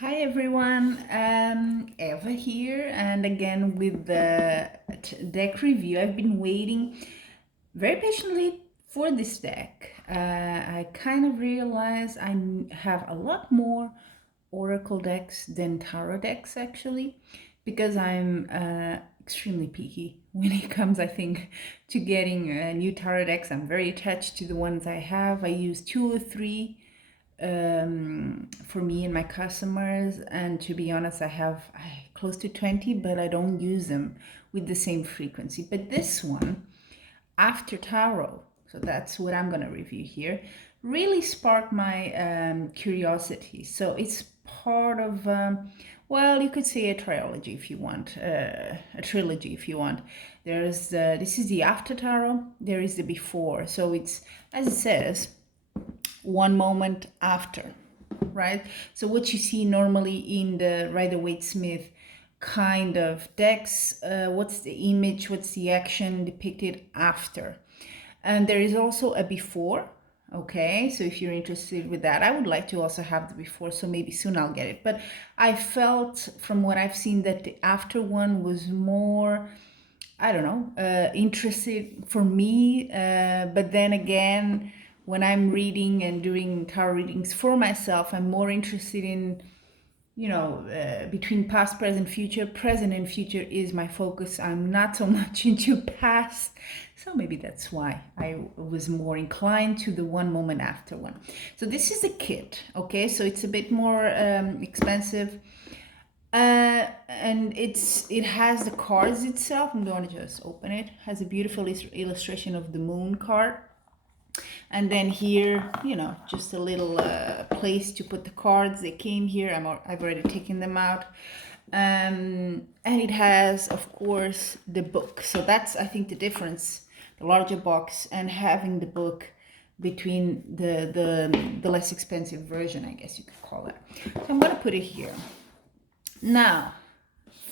Hi everyone, Eva here, and again with the deck review. I've been waiting very patiently for this deck. I kind of realized have a lot more Oracle decks than Tarot decks actually, because I'm extremely picky when it comes, I think, to getting new Tarot decks. I'm very attached to the ones I have. I use two or three for me and my customers, and to be honest, I have close to 20, but I don't use them with the same frequency. But this one, After Tarot, so that's what I'm going to review here, really sparked my curiosity. So it's part of well, you could say a trilogy if you want, a trilogy if you want. There's this is the After Tarot, there is the Before. So it's, as it says, one moment after, right? So what you see normally in the Rider-Waite-Smith kind of decks, what's the image, what's the action depicted after. And there is also a before, okay? So if you're interested with that, I would like to also have the before, so maybe soon I'll get it. But I felt from what I've seen that the after one was more, I don't know, interested for me. But then again, when I'm reading and doing tarot readings for myself, I'm more interested in, between past, present, future. Present and future is my focus. I'm not so much into past. So maybe that's why I was more inclined to the one moment after one. So this is the kit, okay? So it's a bit more expensive. And it has the cards itself. I'm going to just open it. Has a beautiful illustration of the moon card, and then here, just a little place to put the cards. They came here. I've already taken them out, and it has, of course, the book. So that's, I think, the difference: the larger box and having the book between the less expensive version, I guess you could call it. So I'm going to put it here. Now,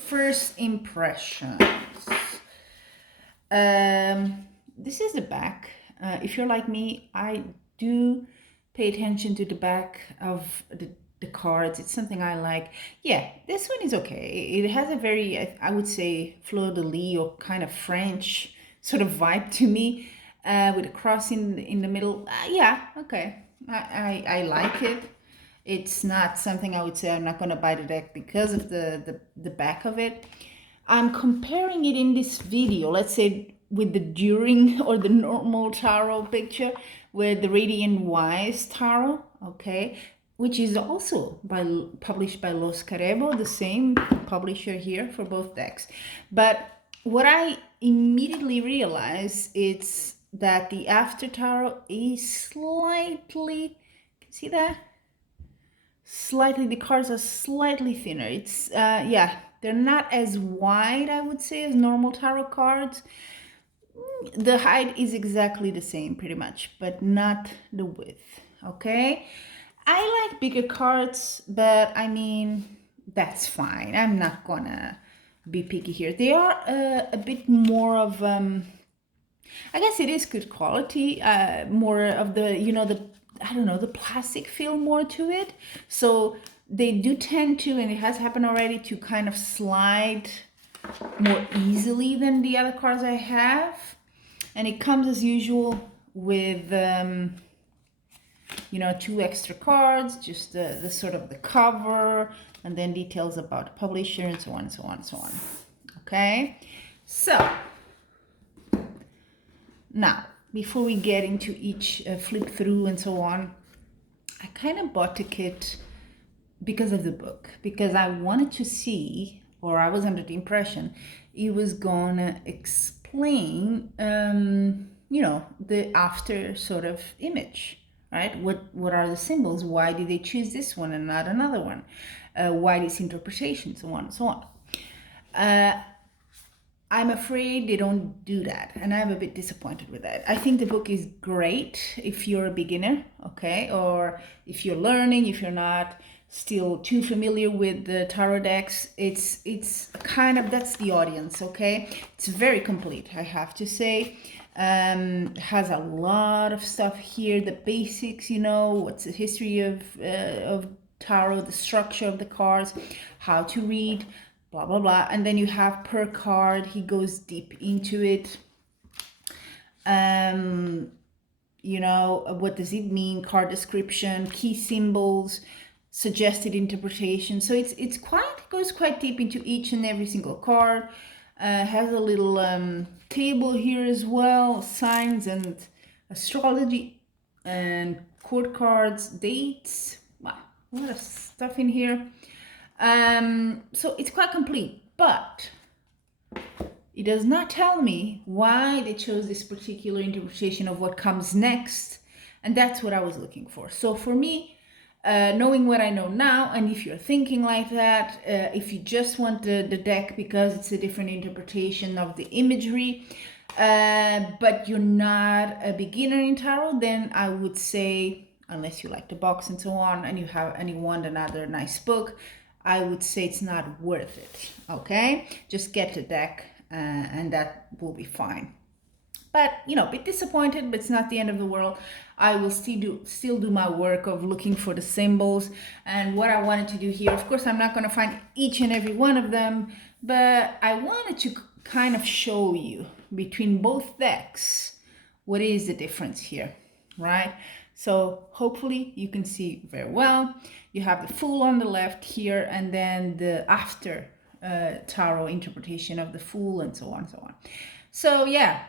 first impressions. This is the back. If you're like me, I do pay attention to the back of the cards. It's something I like. Yeah, this one is okay. It has a very, I would say, fleur-de-lis or kind of French sort of vibe to me, with a cross in the middle. Yeah, okay. I like it. It's not something I would say I'm not going to buy the deck because of the back of it. I'm comparing it in this video, let's say, with the during or the normal tarot picture with the Radiant Wise tarot, okay, which is also published by Los Carebo, the same publisher here for both decks. But what I immediately realized is that the After Tarot is slightly, see that? Slightly, the cards are slightly thinner. It's yeah, they're not as wide, I would say, as normal tarot cards. The height is exactly the same pretty much, but not the width. Okay, I like bigger cards, but I mean, that's fine. I'm not gonna be picky here. They are a bit more of I guess it is good quality, more of the, I don't know, the plastic feel more to it. So they do tend to, and it has happened already, to kind of slide more easily than the other cards I have. And it comes as usual with, two extra cards, just the sort of the cover, and then details about the publisher, and so on and so on and so on. Okay, so now, before we get into each flip through and so on, I kind of bought the kit because of the book, because I wanted to see, or I was under the impression it was gonna explain, the after sort of image, right? What are the symbols? Why did they choose this one and not another one? Why this interpretation? So on and so on. I'm afraid they don't do that, and I'm a bit disappointed with that. I think the book is great if you're a beginner, okay, or if you're learning, if you're not still too familiar with the tarot decks. It's kind of, that's the audience, okay. It's very complete, I have to say. Has a lot of stuff here, the basics, what's the history of tarot, the structure of the cards, how to read, blah, blah, blah. And then you have per card, he goes deep into it. You know, what does it mean? Card description, key symbols, suggested interpretation. So it goes quite deep into each and every single card. Has a little table here as well, signs and astrology and court cards, dates. Wow, a lot of stuff in here. So it's quite complete, but it does not tell me why they chose this particular interpretation of what comes next. And that's what I was looking for. So for me, knowing what I know now, and if you're thinking like that, if you just want the deck because it's a different interpretation of the imagery, but you're not a beginner in tarot, then I would say, unless you like the box and so on, and you want another nice book, I would say it's not worth it. Okay, just get the deck, and that will be fine. But you know, a bit disappointed, but it's not the end of the world. I will still do my work of looking for the symbols and what I wanted to do here. Of course, I'm not going to find each and every one of them, but I wanted to kind of show you between both decks what is the difference here, right? So hopefully you can see very well. You have the Fool on the left here, and then the after tarot interpretation of the Fool, and so on and so on. So yeah,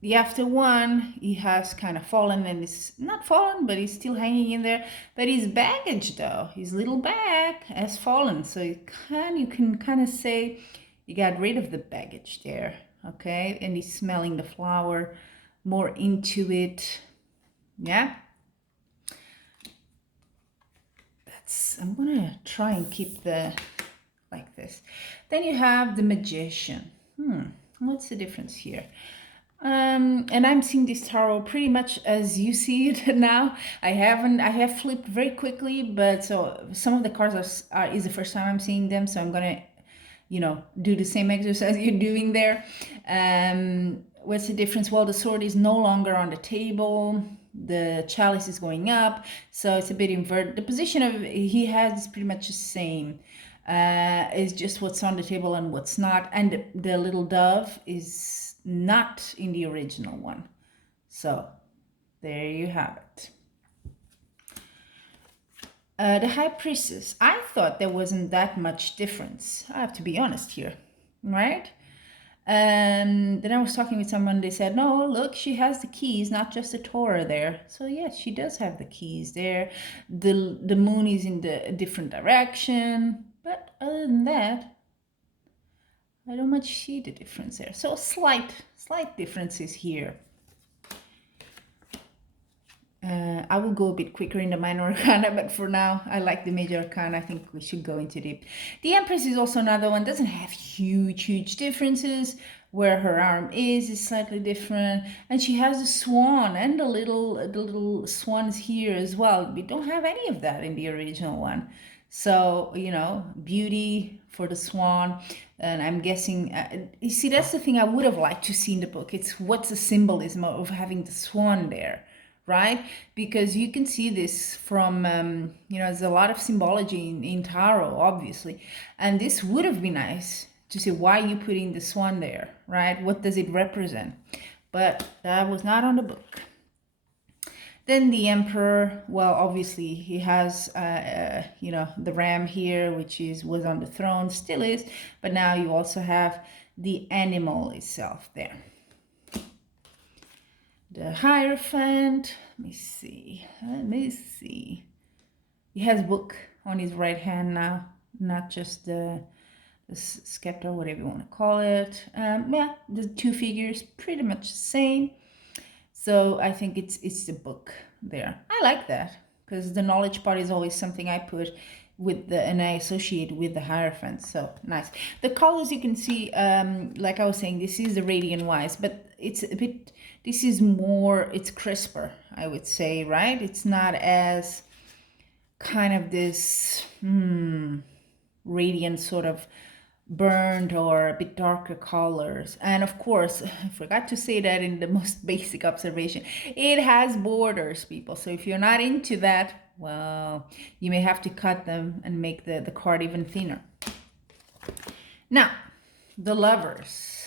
the after one, he has kind of fallen, and it's not fallen, but he's still hanging in there. But his baggage, though, his little bag has fallen. So you can kind of say you got rid of the baggage there, okay? And he's smelling the flower more into it, yeah? I'm gonna try and keep the like this. Then you have the Magician. What's the difference here? And I'm seeing this tarot pretty much as you see it now. I have flipped very quickly, but so some of the cards is the first time I'm seeing them, so I'm gonna, you know, do the same exercise you're doing there. What's the difference? Well, the sword is no longer on the table. The chalice is going up, so it's a bit inverted. The position of he has is pretty much the same. It's just what's on the table and what's not, and the little dove is not in the original one. So there you have it. The High Priestess, I thought there wasn't that much difference. I have to be honest here, right? Then I was talking with someone, they said, no, look, she has the keys, not just the Torah there. So yes, she does have the keys there. The moon is in a different direction, but other than that, I don't much see the difference there. So slight differences here. I will go a bit quicker in the minor arcana, but for now, I like the major arcana. I think we should go into deep. The Empress is also another one. Doesn't have huge differences. Where her arm is slightly different, and she has the swan and the little swans here as well. We don't have any of that in the original one. So, you know, beauty for the swan. And I'm guessing, you see, that's the thing I would have liked to see in the book. It's what's the symbolism of having the swan there, right? Because you can see this from, you know, there's a lot of symbology in tarot, obviously. And this would have been nice to see why you putting the swan there, right? What does it represent? But that was not on the book. Then the Emperor, well, obviously he has, you know, the ram here, which was on the throne, still is, but now you also have the animal itself there. The Hierophant, let me see. He has a book on his right hand now, not just the scepter, whatever you want to call it. Yeah, the two figures pretty much the same. So I think it's the book there. I like that because the knowledge part is always something I put with and I associate with the Hierophant. So nice. The colors you can see, like I was saying, this is the Radiant Wise, but it's a bit. This is more. It's crisper, I would say, right? It's not as kind of this radiant sort of burned or a bit darker colors. And of course, I forgot to say that in the most basic observation, it has borders, people. So if you're not into that, Well, you may have to cut them and make the card even thinner. Now, the Lovers.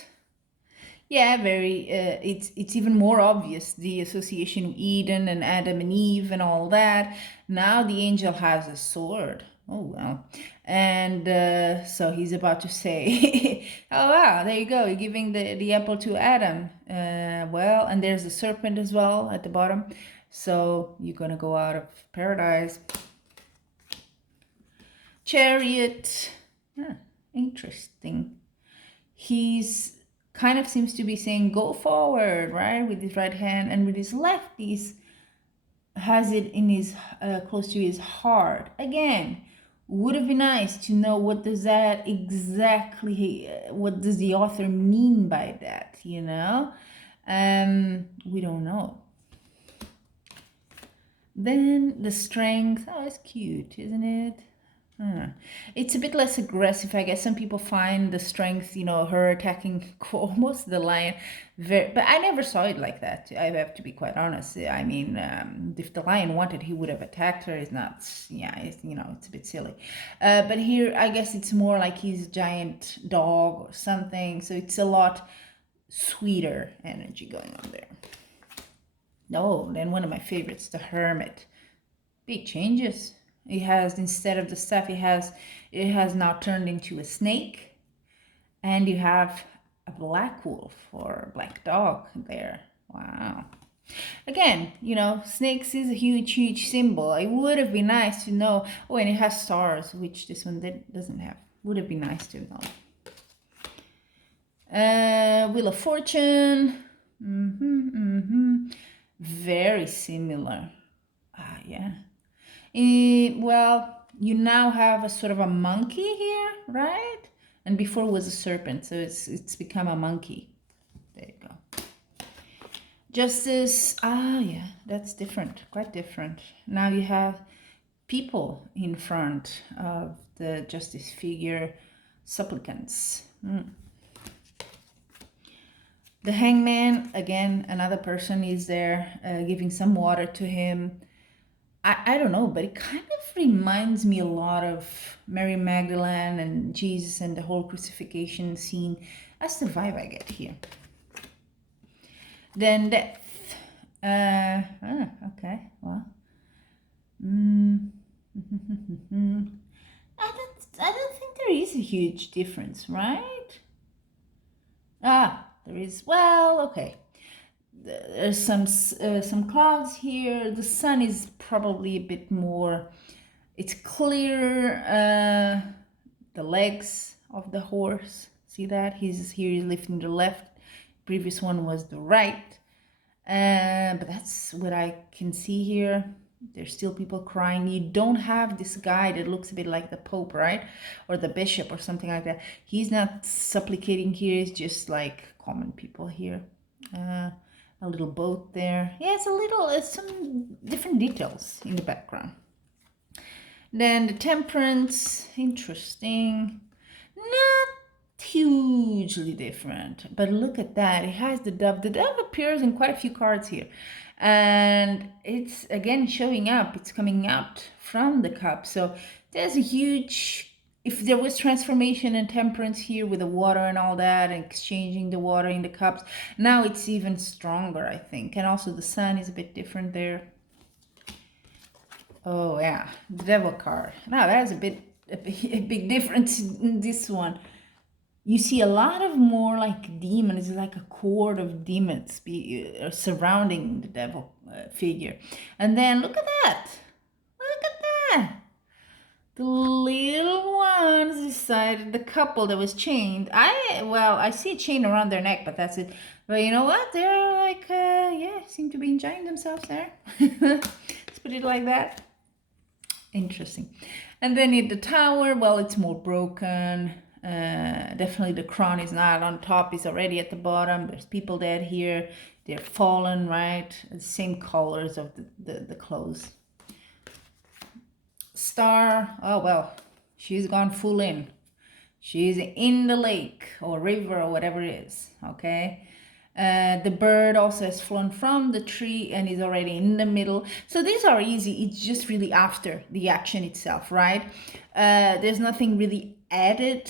Yeah, very. It's even more obvious, the association with Eden and Adam and Eve and all that. Now the angel has a sword. Oh well, and so he's about to say, "Oh wow, there you go. You're giving the apple to Adam." Well, and there's a serpent as well at the bottom. So you're gonna go out of paradise. Chariot. Huh, interesting. He's kind of seems to be saying go forward, right, with his right hand, and with his left he's has it in his close to his heart. Again, would have been nice to know what does that exactly, what does the author mean by that, you know. We don't know. Then the Strength. Oh, it's cute, isn't it? It's a bit less aggressive, I guess. Some people find the Strength, you know, her attacking almost the lion, very, but I never saw it like that. I have to be quite honest. I mean, if the lion wanted, he would have attacked her. It's not, yeah, it's, you know, it's a bit silly. But here, I guess it's more like he's a giant dog or something. So it's a lot sweeter energy going on there. Oh, then one of my favorites, the Hermit. Big changes. It has, instead of the staff, it has now turned into a snake, and you have a black wolf or a black dog there. Wow. Again, you know, snakes is a huge symbol. It would have been nice to know. Oh, and it has stars, which this one doesn't have. Would have been nice to know. Wheel of Fortune. Very similar. Yeah. Well, you now have a sort of a monkey here, right? And before it was a serpent, so it's become a monkey. There you go. Justice. Yeah, that's different, quite different. Now you have people in front of the justice figure, supplicants. The Hangman, again, another person is there giving some water to him. I don't know, but it kind of reminds me a lot of Mary Magdalene and Jesus and the whole crucifixion scene. That's the vibe I get here. Then Death. Okay, well. I don't think there is a huge difference, right? There is, well, okay. There's some clouds here. The sun is probably a bit more, it's clear. The legs of the horse, see that? He's lifting the left. Previous one was the right. But that's what I can see here. There's still people crying. You don't have this guy that looks a bit like the Pope, right? Or the bishop or something like that. He's not supplicating here. It's just like common people here. A little boat there. Yeah, it's some different details in the background. Then the Temperance, interesting. Not hugely different, but look at that. It has the dove. The dove appears in quite a few cards here. And it's again showing up. It's coming out from the cup. So there's a huge, if there was transformation and temperance here with the water and all that, and exchanging the water in the cups, now it's even stronger, I think. And also the sun is a bit different there. Oh yeah, the Devil card. Now that's a big difference in this one. You see a lot of more like demons, like a court of demons surrounding the devil figure. And then look at that. Look at that. The little ones decided, the couple that was chained. I see a chain around their neck, but that's it. But you know what? They're like, seem to be enjoying themselves there. Let's put it like that. Interesting. And then in the tower, well, it's more broken. Definitely the crown is not on top, it's already at the bottom. There's people dead here. They're fallen, right? The same colors of the clothes. Star. Oh, well, she's gone full in. She's in the lake or river or whatever it is, okay? The bird also has flown from the tree and is already in the middle. So these are easy. It's just really after the action itself, right? There's nothing really added.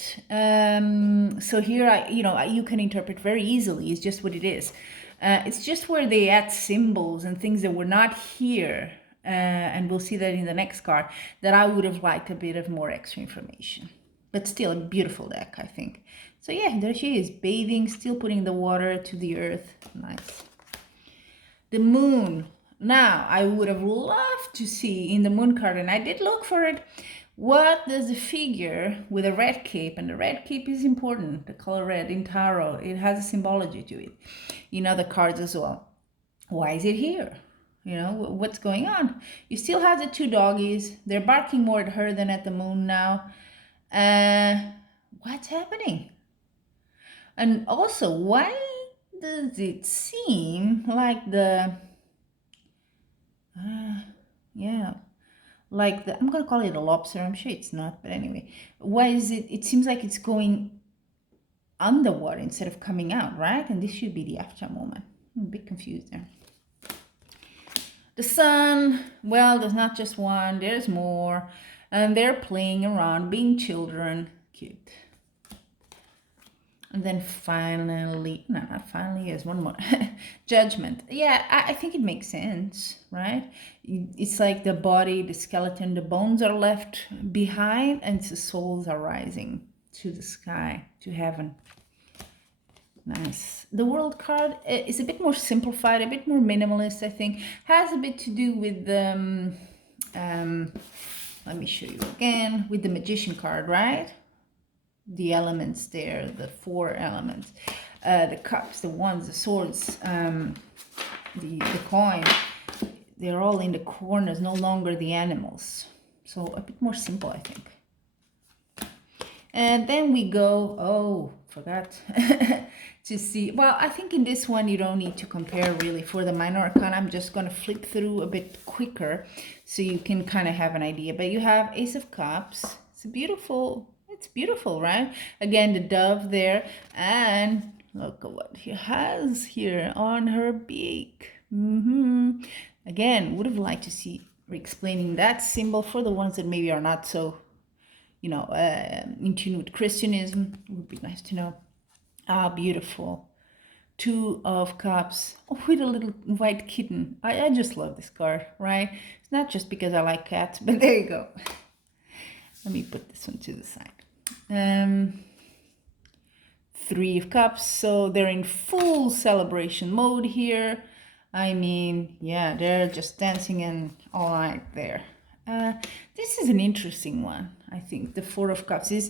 So here, you can interpret very easily. It's just what it is. It's just where they add symbols and things that were not here. And we'll see that in the next card, that I would have liked a bit of more extra information. But still a beautiful deck, I think. So yeah, there she is, bathing, still putting the water to the earth. Nice. The moon. Now, I would have loved to see in the moon card, and I did look for it, what does the figure with a red cape, and the red cape is important, the color red in tarot, it has a symbology to it, in other cards as well. Why is it here? What's going on? You still have the two doggies. They're barking more at her than at the moon now. What's happening? And also, why does it seem like I'm gonna call it a lobster, I'm sure it's not, but anyway, why is it seems like it's going underwater instead of coming out, right? And this should be the after moment. I'm a bit confused there. The sun, well, there's not just one, there's more, and they're playing around, being children. Cute. And then finally, no, not finally, there's one more. Judgment. Yeah, I think it makes sense, right? It's like the body, the skeleton, the bones are left behind, and the souls are rising to the sky, to heaven. Nice. The world card is a bit more simplified, a bit more minimalist, I think. Has a bit to do with let me show you again, with the magician card, right? The elements there, the 4 elements, the cups, the wands, the swords, the coin, they're all in the corners, no longer the animals. So a bit more simple, I think. And then we go, forgot to see, well, I think in this one you don't need to compare really for the minor arcana. I'm just going to flip through a bit quicker so you can kind of have an idea. But you have Ace of Cups. It's beautiful, right? Again, the dove there, and look at what he has here on her beak. Again, would have liked to see explaining that symbol for the ones that maybe are not so in tune with Christianism. It would be nice to know. Beautiful. 2 of Cups with a little white kitten. I just love this card, right? It's not just because I like cats, but there you go. Let me put this one to the side. 3 of Cups, so they're in full celebration mode here. I mean, yeah, they're just dancing and all night there. This is an interesting one, I think. The 4 of Cups he's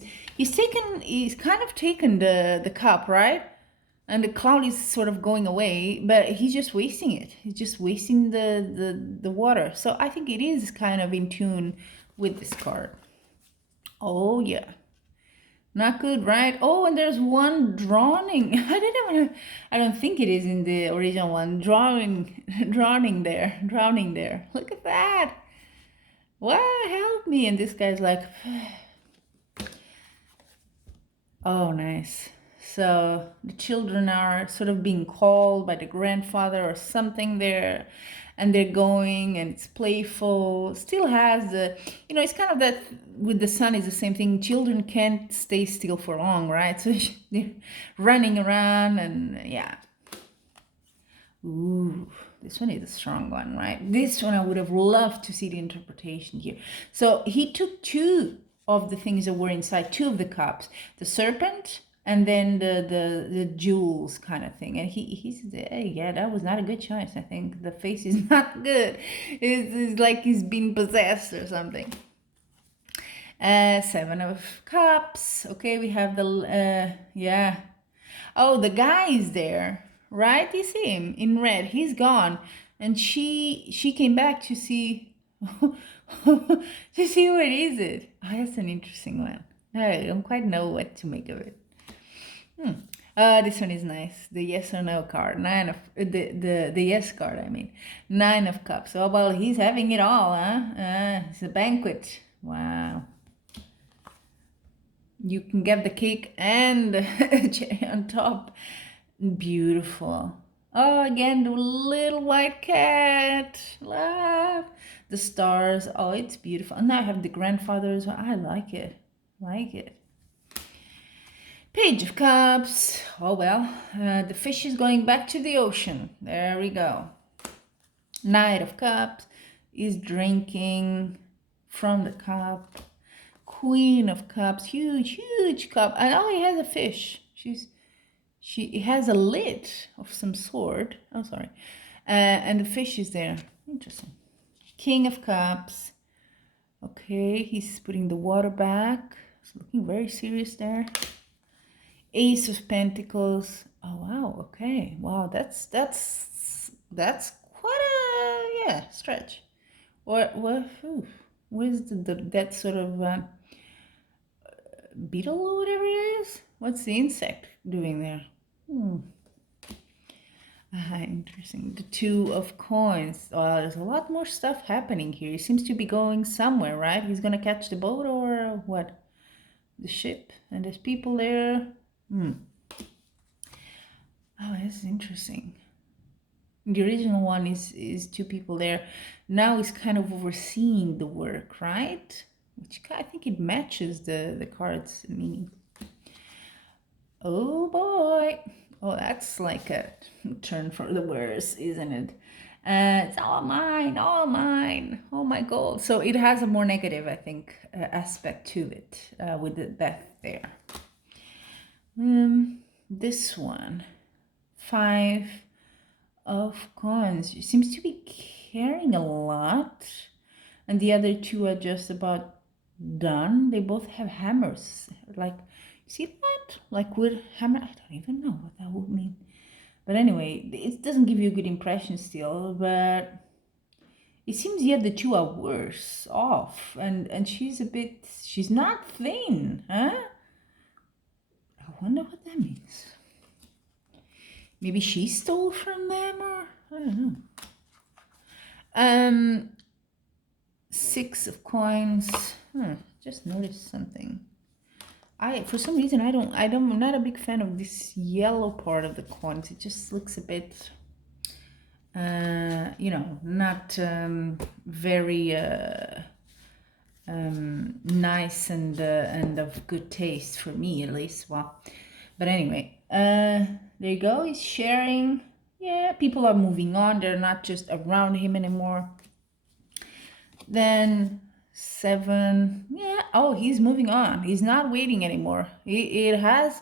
kind of taken the cup, right? And the cloud is sort of going away, but he's just wasting it. He's just wasting the water. So I think it is kind of in tune with this card. Oh yeah. Not good, right? Oh, and there's one drowning. I don't think it is in the original one. Drowning there. Look at that. What? Help me. And this guy's like, oh, nice. So the children are sort of being called by the grandfather or something there, and they're going, and it's playful. Still has the, it's kind of that with the sun is the same thing. Children can't stay still for long, right? So they're running around, and yeah. Ooh, this one is a strong one, right? This one I would have loved to see the interpretation here. So he took 2 of the things that were inside, 2 of the cups, the serpent and then the jewels kind of thing. And he said, hey, yeah, that was not a good choice. I think the face is not good. It's like he's been possessed or something. 7 of Cups. Okay, we have the, yeah. Oh, the guy is there, right? You see him in red. He's gone. And she came back to see, to see what is it. Oh, that's an interesting one. I don't quite know what to make of it. This one is nice. The yes or no card. 9 of the yes card. I mean, 9 of Cups. Oh well, he's having it all, huh? It's a banquet. Wow. You can get the cake and the cherry on top. Beautiful. Oh, again, the little white cat. Love. The stars. Oh, it's beautiful. And now I have the grandfathers. I like it. Like it. Page of Cups. Oh, well. The fish is going back to the ocean. There we go. Knight of Cups is drinking from the cup. Queen of Cups. Huge, huge cup. And oh, he has a fish. She has a lid of some sort. Oh, sorry. And the fish is there. Interesting. King of Cups. Okay, he's putting the water back. He's looking very serious there. Ace of Pentacles. Oh wow. Okay. Wow. That's quite a stretch. What? Where's that sort of beetle or whatever it is? What's the insect doing there? Interesting. The Two of Coins. There's a lot more stuff happening here. He seems to be going somewhere, right? He's gonna catch the boat or what? The ship, and there's people there. Oh, that's interesting. The original one is two people there. Now he's kind of overseeing the work, right? Which I think it matches the card's meaning. Oh boy. Oh, that's like a turn for the worse, isn't it? It's all mine, all mine. Oh my God. So it has a more negative, I think, aspect to it with the death there. This one, 5 of Coins. She seems to be carrying a lot, and the other two are just about done. They both have hammers, like, see that? Like with hammer. I don't even know what that would mean. But anyway, it doesn't give you a good impression still, but it seems the other two are worse off. And she's not thin, huh? I wonder what that means. Maybe she stole from them, or I don't know. 6 of Coins. Just noticed something. For some reason, I'm not a big fan of this yellow part of the coins. It just looks a bit, not very nice and of good taste for me, at least. Well, but anyway, there you go. He's sharing. Yeah, people are moving on. They're not just around him anymore. Then 7. Yeah. Oh, he's moving on. He's not waiting anymore. It has,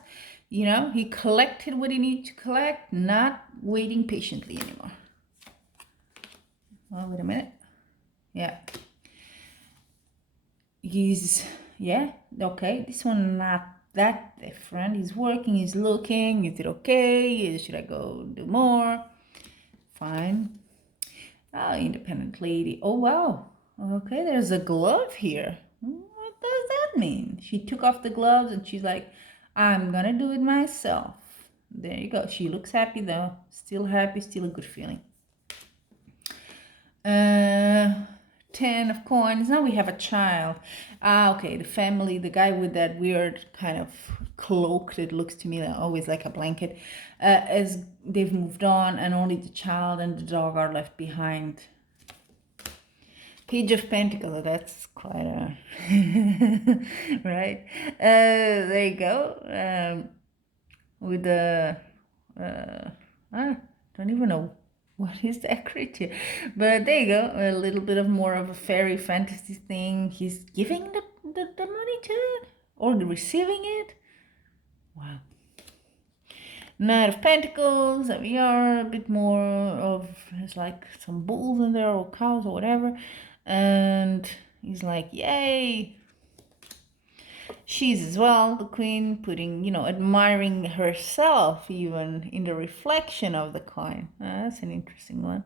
he collected what he needed to collect, not waiting patiently anymore. Oh, wait a minute. Yeah. Okay. This one not that different. He's working, he's looking. Is it okay? Should I go do more? Fine. Oh, independent lady. Oh, wow. Okay, there's a glove here. What does that mean? She took off the gloves and she's like, I'm gonna do it myself. There you go. She looks happy though. Still happy, still a good feeling. 10 of Coins. Now we have a child. Okay, the family, the guy with that weird kind of cloak that looks to me always like a blanket, as they've moved on, and only the child and the dog are left behind. Page of Pentacles. That's quite a right. There you go. With the I don't even know what is that creature, but there you go. A little bit of more of a fairy fantasy thing. He's giving the money to it or receiving it. Wow. Knight of Pentacles. There we are. A bit more of, it's like some bulls in there or cows or whatever. And he's like, yay. She's as well, the queen, putting, admiring herself even in the reflection of the coin. That's an interesting one.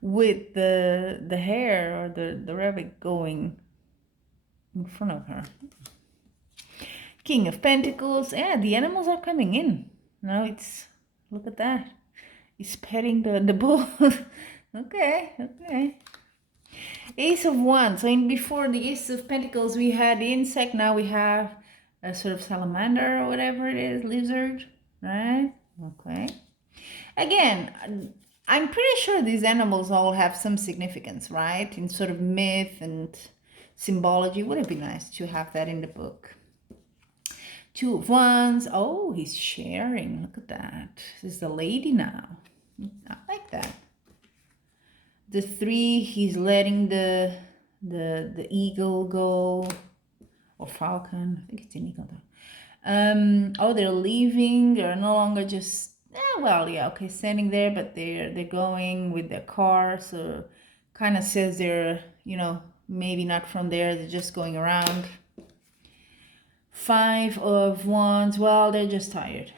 With the hare or the rabbit going in front of her. King of Pentacles. Yeah, the animals are coming in. Now look at that. He's petting the bull. Okay. Ace of Wands. So before the Ace of Pentacles, we had the insect. Now we have a sort of salamander or whatever it is, lizard, right? Okay. Again, I'm pretty sure these animals all have some significance, right? In sort of myth and symbology. Would it be nice to have that in the book? Two of Wands. Oh, he's sharing. Look at that. This is the lady now. I like that. The Three, he's letting the eagle go, or falcon. I think it's an eagle though. Oh, they're leaving. They're no longer just well, yeah, okay, standing there, but they're going with their car. So kind of says they're maybe not from there. They're just going around. Five of Wands. Well, they're just tired.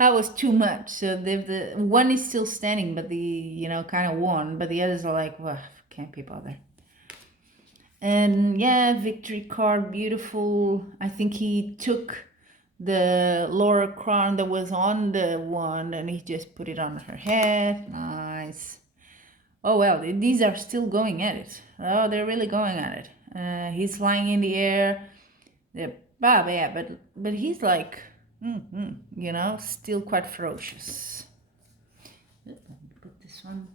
That was too much. So the one is still standing, but the kind of won, but the others are like, well, can't be bothered. And yeah, victory card, beautiful. I think he took the laurel crown that was on the wand and he just put it on her head. Nice. Oh well, these are still going at it. Oh, they're really going at it. He's flying in the air. Yeah, but he's like, still quite ferocious. Let me put this one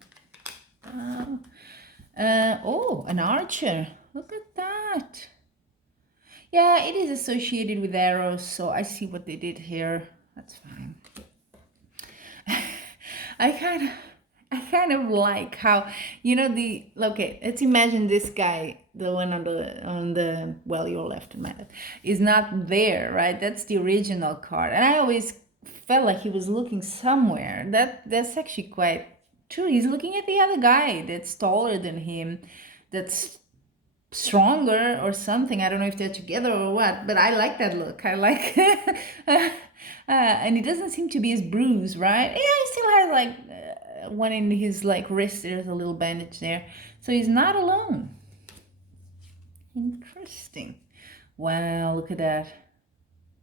down. Oh, an archer. Look at that. Yeah, it is associated with arrows, so I see what they did here. That's fine. I kind of like how okay, let's imagine this guy, the one on the well, your left and my left, is not there, right? That's the original card, and I always felt like he was looking somewhere. That's actually quite true. He's looking at the other guy that's taller than him, that's stronger or something. I don't know if they're together or what, but I like that look. I like and he doesn't seem to be as bruised, right? Yeah, he still has like one in his like wrist. There's a little bandage there, so he's not alone. Interesting. Wow, look at that.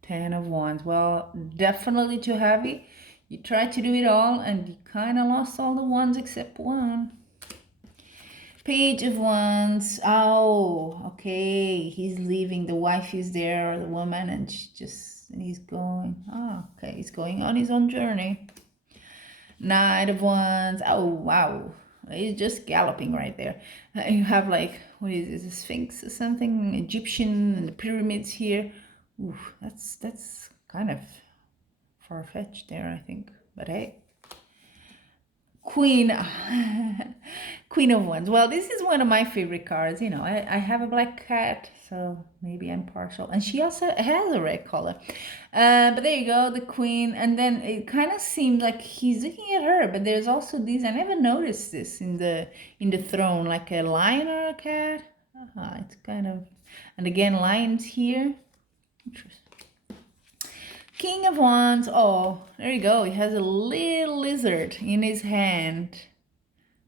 10 of Wands. Well, definitely too heavy. You tried to do it all and you kind of lost all the wands except one. Page of Wands. Oh, okay. He's leaving. The wife is there, or the woman, and he's going. Oh, okay. He's going on his own journey. Knight of Wands. Oh, wow. He's just galloping right there. You have like, what is this, a Sphinx or something? Egyptian and the pyramids here. Ooh, that's kind of far-fetched there, I think. But hey. Queen of Wands. Well, this is one of my favorite cards. I have a black cat, so maybe I'm partial. And she also has a red collar. But there you go, the Queen. And then it kind of seems like he's looking at her, but there's also these, I never noticed this in the throne, like a lion or a cat. It's kind of, and again, lions here. Interesting. King of Wands. Oh, there you go. He has a little lizard in his hand.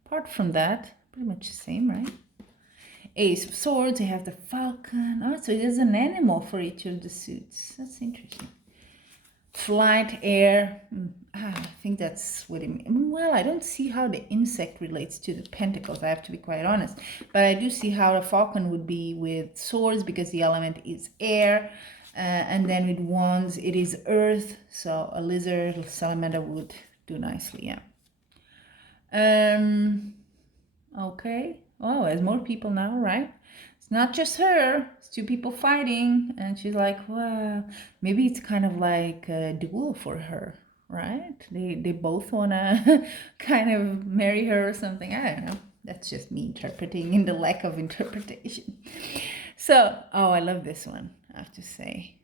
Apart from that, pretty much the same, right? Ace of Swords. You have the falcon. Oh, so there's an animal for each of the suits. That's interesting. Flight, air. I think that's what it means. Well, I don't see how the insect relates to the pentacles, I have to be quite honest. But I do see how the falcon would be with swords because the element is air. And then with wands, it is earth. So a lizard or salamander would do nicely, yeah. Okay. Oh, there's more people now, right? It's not just her. It's two people fighting. And she's like, well, maybe it's kind of like a duel for her, right? They both want to kind of marry her or something. I don't know. That's just me interpreting in the lack of interpretation. So, oh, I love this one, I have to say.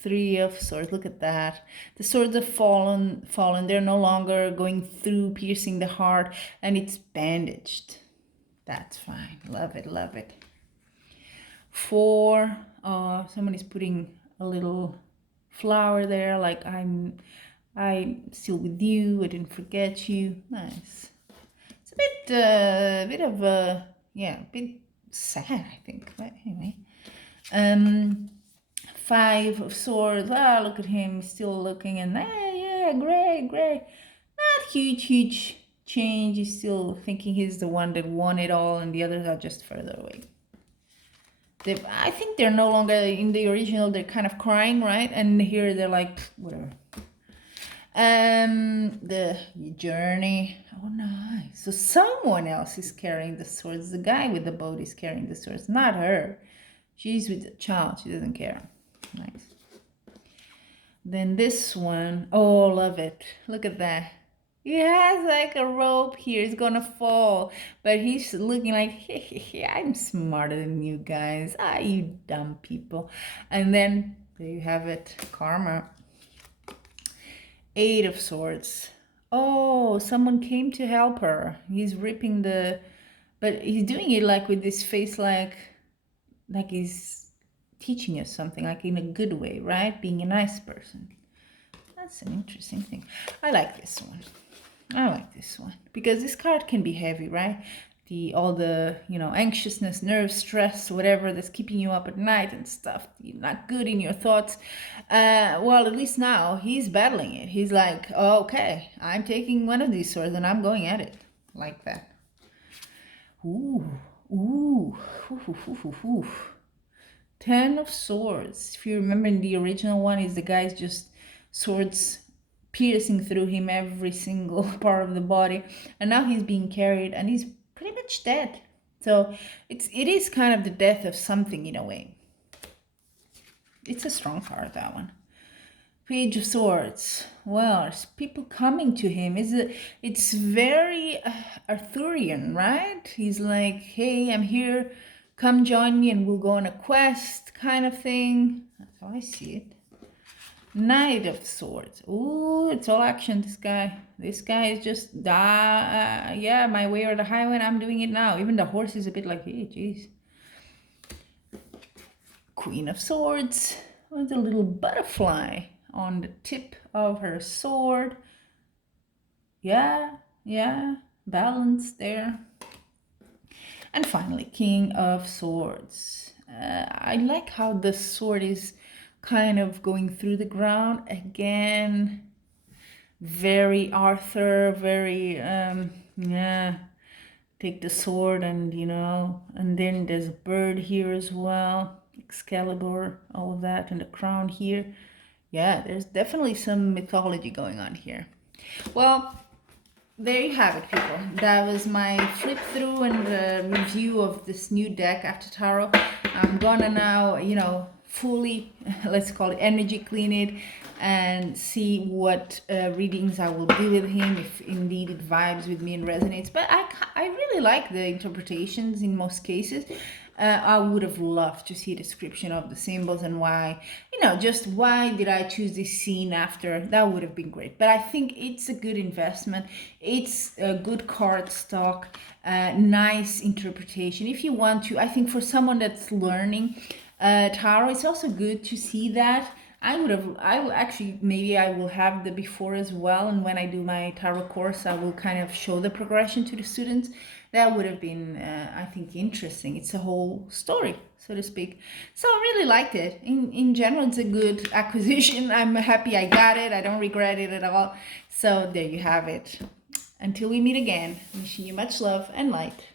Three of Swords, look at that. The swords have fallen. They're no longer going through, piercing the heart, and it's bandaged. That's fine. Love it, love it. Four, somebody's putting a little flower there, like I'm still with you, I didn't forget you. Nice. It's a bit of a, yeah, a bit sad, I think, but anyway. Five of Swords. Ah, look at him, still looking, and yeah, great. Not huge change. He's still thinking he's the one that won it all, and the others are just further away. I think they're no longer in the original. They're kind of crying, right? And here they're like, whatever. The journey. Oh, nice. So someone else is carrying the swords. The guy with the boat is carrying the swords, not her. She's with the child. She doesn't care. Nice. Then this one. Oh, love it. Look at that. He has like a rope here. He's gonna fall. But he's looking like, hey, I'm smarter than you guys. Ah, you dumb people. And then there you have it. Karma. 8 of Swords. Oh, someone came to help her. He's ripping the... But he's doing it like with this face like he's teaching us something, like in a good way, right? Being a nice person. That's an interesting thing. I like this one. I like this one. Because this card can be heavy, right? All the, you know, anxiousness, nerves, stress, whatever that's keeping you up at night and stuff. You're not good in your thoughts. Well, at least now he's battling it. He's like, oh, okay, I'm taking one of these swords and I'm going at it. Like that. Ooh, ooh, ooh, ooh, ooh, ooh. 10 of Swords. If you remember, in the original one, is the guy's just swords piercing through him every single part of the body. And now he's being carried and he's pretty much dead. So it is kind of the death of something in a way. It's a strong card, that one. Page of Swords. Well, there's people coming to him. It's very Arthurian, right? He's like, hey, I'm here. Come join me and we'll go on a quest kind of thing. That's how I see it. Knight of Swords. Ooh, it's all action, this guy. This guy is just, yeah, my way or the highway, and I'm doing it now. Even the horse is a bit like, hey, geez. Queen of Swords with a little butterfly on the tip of her sword. Yeah, balance there. And finally, King of Swords. I like how the sword is kind of going through the ground again. Very Arthur, very yeah, take the sword, and you know, and then there's a bird here as well, Excalibur, all of that, and the crown here. Yeah, there's definitely some mythology going on here. Well, there you have it, people. That was my flip through and review of this new deck After Tarot. I'm gonna now, you know, fully, let's call it energy clean it, and see what readings I will do with him, if indeed it vibes with me and resonates. But I really like the interpretations in most cases. I would have loved to see a description of the symbols and why, you know, just why did I choose this scene after. That would have been great. But I think it's a good investment. It's a good card stock, nice interpretation. If you want to, I think for someone that's learning tarot, it's also good to see that. I will actually, maybe I will have the before as well, and when I do my tarot course, I will kind of show the progression to the students. That would have been, I think, interesting. It's a whole story, so to speak. So I really liked it. In general, it's a good acquisition. I'm happy I got it. I don't regret it at all. So there you have it. Until we meet again, wishing you much love and light.